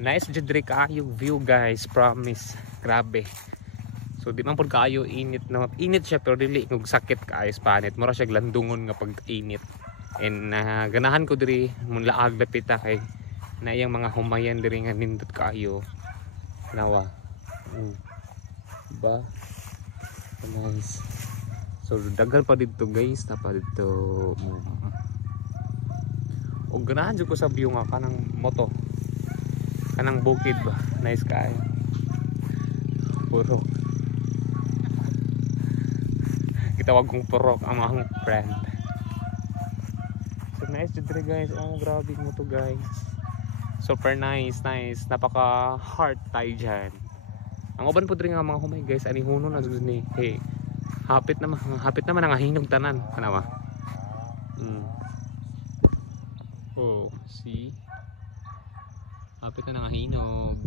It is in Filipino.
Nice jud diri kaayo view guys, promise. Grabe. So di man pud kaayo init na. Init siya pero dili ug sakit kaayo sa panit. Mura siya glandungon nga pag init. And ganahan ko diri mun laag dapita kay na iyang mga humayan diri nga nindot kaayo. Nawa. Diba? Nice. So daghan pa dito guys, na pa dito. Og ganahan jud ko sa view nga kanang moto. Kanang bukid ba? Nice kaayo. Purok. Gitawag kong purok ang mga friend. So nice jud diri guys. Oh, grabe mo to guys. Super nice, nice. Napaka heart tayo dyan. Ang uban po rin nga mga humay guys, ani huno na jud ni. Hey, hapit naman ang hinog tanan. Ano ba? Oh, see? Hapit na ang hinog.